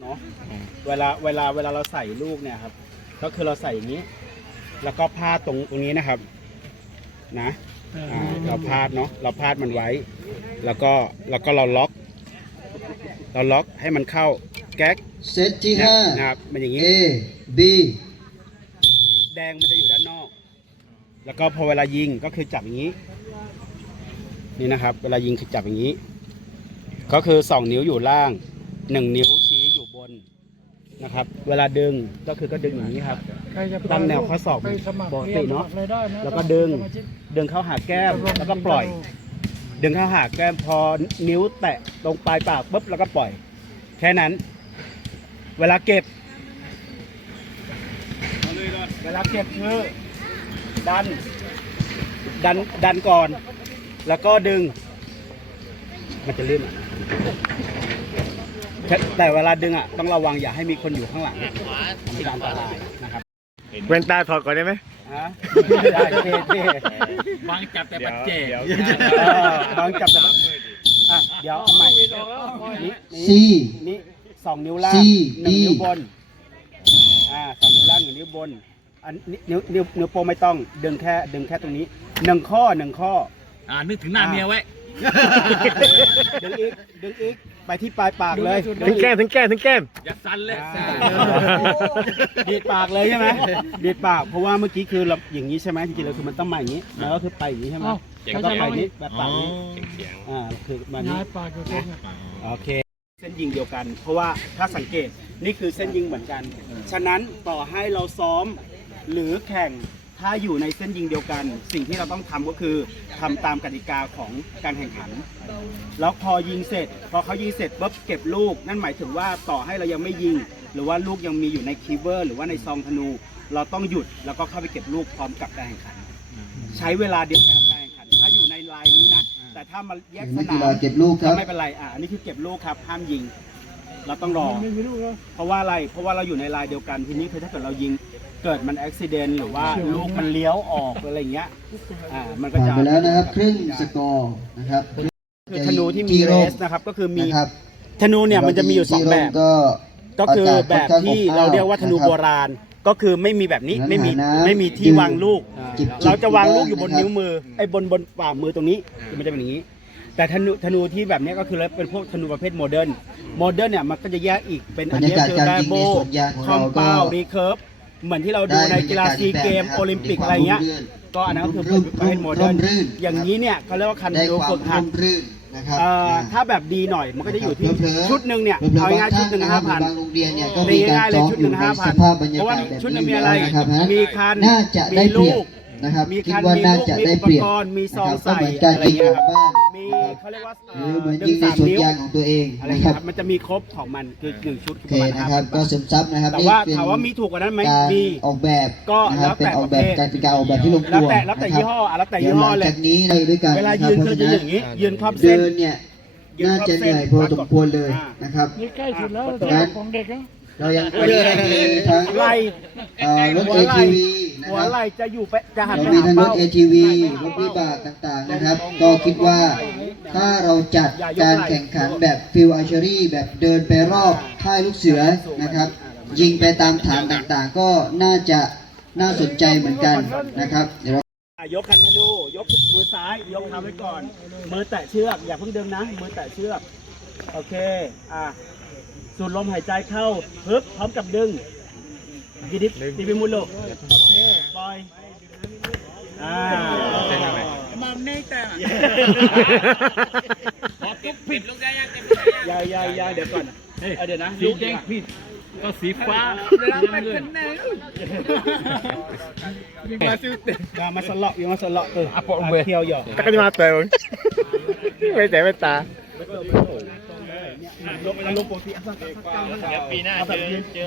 เนาะเวลาเวลาเวลาเราใส่ลูกเนี่ยครับ ก็คือเราใส่อย่างนี้ แล้วก็พาดตรงตรงนี้นะครับ นะอ่าเราพาดเนาะเราพาดมันไว้ แล้วก็แล้วก็เราล็อก เราล็อกให้มันเข้าแก๊กเซตที่นะห้า นะครับมันอย่างนี้ A B แดงมันจะอยู่ด้านนอก แล้วก็พอเวลายิงก็คือจับอย่างนี้ นี่นะครับ เวลายิงคือจับอย่างนี้ ก็คือสองนิ้วอยู่ล่างหนึ่งนิ้วชี้อยู่บน นะครับ เวลาดึงก็คือก็ดึงอย่างนี้ครับ ใครจะตั้งแนวข้อศอกไปสมัครปกติเนอะรียสมัครอะไรได้นะแล้วก็ดึงสมาชิกดึงเข้าหาแก้มแล้วก็ปล่อย ดึงเข้าหาแก้มพอนิ้วแตะตรงปลายปากปุ๊บแล้วก็ปล่อย แค่นั้น เวลาเก็บ เวลาเก็บคือดัน ดันดันก่อน แล้วก็ดึง มันจะลื่นอะ แต่แต่เวลาดึงอะต้องระวังอย่าให้มีคนอยู่ข้างหลังมันจะอันตรายนะครับแว่นตาถอดก่อนได้ไหมฮะได้เท่เท่บางจับแต่ปัจเจกเดี๋ยวเออลองจับจับอะเดี๋ยวเอาใหม่นี่ C นี่นี่สองนิ้วล่าง C หนึ่ง D นิ้วบน อ่าสองนิ้วล่างหนึ่งนิ้วบน อันนี้นิ้วนิ้วนิ้วโป้งไม่ต้อง ดึงแค่ดึงแค่ตรงนี้หนึ่งข้อหนึ่งข้อ อ่านึกถึงหน้าเมียไว้ ดึงอีก ดึงอีก ไปที่ปลายปากเลยถึงแก้มถึงแก้มถึงแก้ม อย่าสั่นเลยอ่าดีดปากเลยใช่ไหมดีดปากเพราะว่าเมื่อกี้คือเราอย่างนี้ใช่ไหมจริงๆแล้วคือมันต้องมาอย่างนี้แล้วก็คือไปอย่างนี้ใช่ไหมเอ้าแล้วก็ไปนี้แบบปากนี้เสียงอ่าคือมานี้ย้ายปากอยู่ตรงนี้โอเค เส้นยิงเดียวกัน เพราะว่าถ้าสังเกตนี่คือเส้นยิงเหมือนกัน ฉะนั้นต่อให้เราซ้อมหรือแข่ง ถ้าอยู่ในเส้นยิงเดียวกัน สิ่งที่เราต้องทำก็คือทำตามกติกาของการแข่งขัน แล้วพอยิงเสร็จ พอเขายิงเสร็จปุ๊บเก็บลูก นั่นหมายถึงว่าต่อให้เรายังไม่ยิง หรือว่าลูกยังมีอยู่ในคีเวอร์ หรือว่าในซองธนู เราต้องหยุดแล้วก็เข้าไปเก็บลูกพร้อมกับการแข่งขัน ใช้เวลาเดียวกันกับการแข่งขัน ถ้าอยู่ในลายนี้นะ แต่ถ้ามาแยกสนักนากีฬามเก็บลูกคก็รับไม่เป็นไรอะอันนี้คือเก็บลูกครับห้ามยิงเราต้องรอไม่มีลูกแล้วเพราะว่าอะไร เพราะว่าเราอยู่ในลายเดียวกัน ทีนี้คือถ้าเกิดเรายิง เกิดมันอุบิเหตุหรือว่าลูกมันเลี้ยวออกอะไรอย่างเงี้ยอ่ามันก็ผ่านจะ ไปแล้วนะครับ ครึ่งสกอร์นะครับคือธนูที่มีเรสนะครับก็คือมีนะครับธนูเนี่ยมันจะมีอยู่สองแบบ ก็ ก็คือแบบที่เราเรียกว่าธนูโบราณ ก็คือไม่มีแบบนี้ไม่มีไม่มีที่วางลูก จิบๆเราจะวางลูกอยู่บนนะครับ นิ้วมือไอ้บนบนฝ่ามือตรงนี้คือมันจะเป็นอย่างนี้ แต่ธนูธนูที่แบบเนี้ยก็คือเป็นพวกธนูประเภทโมเดิร์นโมเดิร์นเนี่ยมันก็จะแยกอีกเป็นอันนี้บรรยากาศคือการแบยิงโบในสวนยางของคอเรามก็ เปารีเคิร์ฟ เหมือนที่เราดูในกีฬาซีเกมได้บรรยากาศโอลิมปิกแบบอะไรเงี้ยมีความก็อันนั้นก็คือร่มประเภทโมเดิร์นร่มรื่นอย่างนี้เนี่ยเขาเรียกว่าคันได้ดูความฝึกหัร่ดมรื่นนะครับเอ่ออ่าถ้าแบบดีหน่อยมันก็จะอยู่ที่เผลอๆชุดหนึ่งเนี่ยเผลอๆเอาง่ายๆชุดหนึ่งบห้าท่พันบางโรงเรียนเนี่ยก็ตีมีการง่ายๆเลยซ้อมชุดอหนึ่ยู่งในห้าพัสนภาพบรรยาเพราะว่ากาศแบบชุดหนึ่งมีนี้อะไรนะครับนะมีคันน่าจะได้เปรียบลูกนะครับมีคิดคันว่ามีน่าลูกจะมีได้อุเปปรียบกรณ์มีซนะองครับก็ใส่เหมือนการอะไรยิงเงี้ย บอลบ้านมีนะครับเขาเรียกว่าหรือเหมือนดึยิงในสามสวนนิ้วยางของตัวเองอะไรนะคเงี้รัยบครับมันจะมีครบของมันคือหนึ่งชุดโอคือเคประมาณนะห้าครับพันก็บาทซึมซับนะครับแต่ว่านี่เป็นถามว่ามีถูกกว่านั้นไหมการมี ออกแบบก็นะครับแล้วแต่เป็นออกแบบประเภท การเป็นการออกแบบที่ลงแล้วตัวแต่แล้วแต่ยี่ห้ออะแล้วแต่ยี่ห้อเลยดี๋วหงจากนี้เลยด้วยกันเวลานะครับยืนเพก็ราะจะฉะยืนั้นนอย่างนี้ยืนครอบเส้นเดินเนี่ยยืนน่าครอบจะเส้เหนนื่อยพอสมควรเลยอ่า นะครับ นี่ใกล้สุดแล้วอะสำหรับของเด็กแล้ว เรายังคงมีทั้งไหลเอ่อรถ หัวไหล่ ATV นะหัวครับไหลจะอยู่ไปจะหันเราไปมีหาทั้งรถเป้า ATV รถวิบากต่างๆนะครับ ก็คิดว่า ถ้าเราจัดการแข่งขันแบบฟิลอาร์เชอรี่แบบเดินไปรอบค่ายลูกเสือนะครับ ยิงไปตามฐานต่างๆ ก็น่าจะน่าสนใจเหมือนกันนะครับ เดี๋ยวเราอะยกคันธนูยกมือซ้าย ยกเท้าไว้ก่อน มือแตะเชือก อย่าเพิ่งเดึงนะ มือแตะเชือก โอเค อะ สูดลมหายใจเข้าฮึบพร้อมกับดึงยิดิบดิบิมุลโลโอเคปล่อย อ่า น่แต่พอตุ๊กผิดลูกได้ยังยายยายยายเดี๋ยวก่อนเอาเดี๋ยวนะสีแดงผิดก็สีฟ้ามาซิวเตะมาสลอกอยู่มาสลอกเอออะเที่ยวหยอกตะกันมาเตยไม่แต่ไม่ตาลงลงปกติอะสักปีหน้าเจอเจอ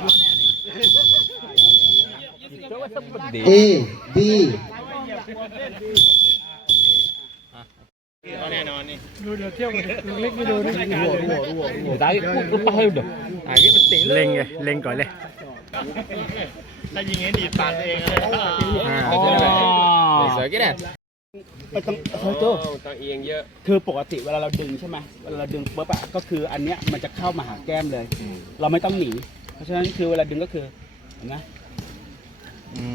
A B แน่นอนนี่ดูเดี๋ยวเที่ยวกับเด็กเล็กไม่ดูนะได้กูก็ไปเด้อไอ้ก็เป็นติ่ง เล็งไงเล็งก่อนเลยถ้ายิงให้ดีดปาดเองเลยอ่าสวยกี่แน่ไม่ต้องเฮ้ยโจต้องเอียงเยอะ คือปกติเวลาเราดึงใช่ไหมเวลาเราดึงปุ๊บอะก็คืออันเนี้ยมันจะเข้ามาหาแก้มเลย เราไม่ต้องหนี เพราะฉะนั้นคือเวลาดึงก็คือเห็นไหม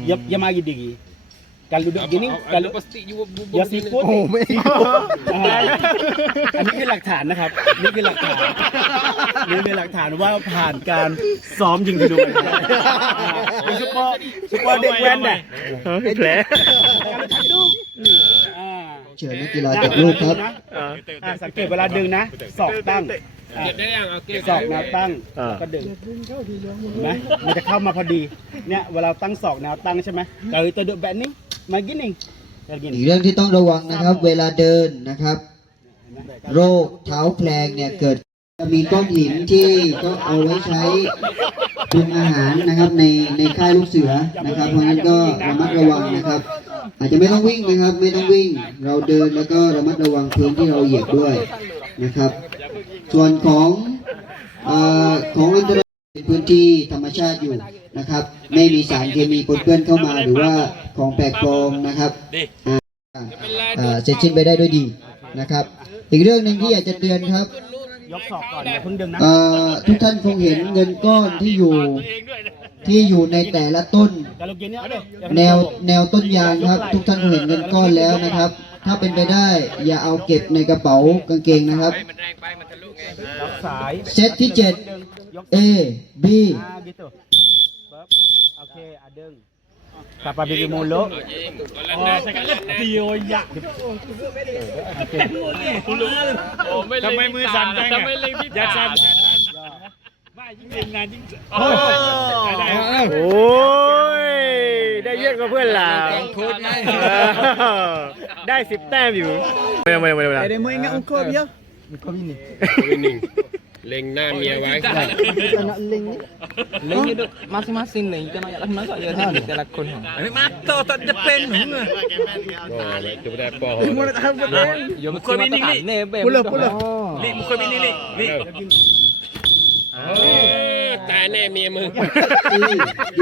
อย่าอย่ามาดี ดีการดูด gini kalau ya sikut โอ้ไม่อ่าอันนี้คือหลักฐานนะครับ นี่คือหลักฐานนี่คือหลักฐานว่าผ่านการซ้อมยิงธนูมาแล้วอ่าเป็นซุปเปอร์ซุปเปอร์เด็กแว้นเนี่ยแผลอ่าเชิญนักกีฬาจับลูกครับ อ่าอ่าสังเกตเวลาดึงนะศอกตั้งอ่าศอกแนวตั้งอ่า ก็ดึงเห็นไหมมันจะเข้ามาพอดีเนี่ยเวลาตั้งศอกแนวตั้งใช่ไหมเราจะดูแบบนี้ มากินเองแบบอีกนี้เรื่องที่ต้องระวังนะครับ เวลาเดินนะครับ โรคเท้าแพลงเนี่ยเกิดจะมีก้อนหินที่ก็เอาไว้ใช้ปรุงอาหารนะครับในในค่ายลูกเสือนะครับ เพราะฉะนั้นก็ระมัดระวังนะครับ อาจจะไม่ต้องวิ่งนะครับ ไม่ต้องวิ่ง เราเดินแล้วก็ระมัดระวังพื้นที่เราเหยียบด้วยนะครับ ส่วนของเอ่อของอันตรายเป็นพื้นที่ธรรมชาติอยู่ นะครับ ไม่มีสารเคมีปนเปื้อนเข้ามาหรือว่าของแปลกปลอมนะครับอ่าอ่าเสร็จสิ้นไปได้ด้วยดีนะครับ อีกเรื่องหนึ่งที่อยากจะเตือนครับยกศอกก่อนอย่าเพิ่งดึงนะเอ่อทุกท่านคงเห็นเงินก้อนที่อยู่ที่อยู่ในแต่ละต้น kalau gini ada แนวแนวต้นยางครับ ทุกท่านคงเห็นเงินก้อนแล้วนะครับ ถ้าเป็นไปได้อย่าเอาเก็บในกระเป๋ากางเกงนะครับยกสายเซตที่ยก7 A B อ่า gitu ปึ๊บ โอเคอะดึง Papa bikin mulu. Oh, tio ya. ทำไมมือสั่นจังทำไมเล็งที่ยัดสั่นว่ายิ่งเล็งนานยิ่งโอ้โอ้ย ได้เยอะกว่าเพื่อนเราเออได้สิบแต้มอยู่ไม่ไม่ไม่ไม่ Ada mau ingat hukum ya? Hukum ini. เล็งหน้าเมียไว้ Link itu masing-masing link kan ayat lah masuk ya kita lakon. Ini mata tak depan. ก็ไว้จะได้ปอ Ya muka bini ni. Pula, pula. Ni muka bini ni. Ni. ตายแน่เมียมึง D D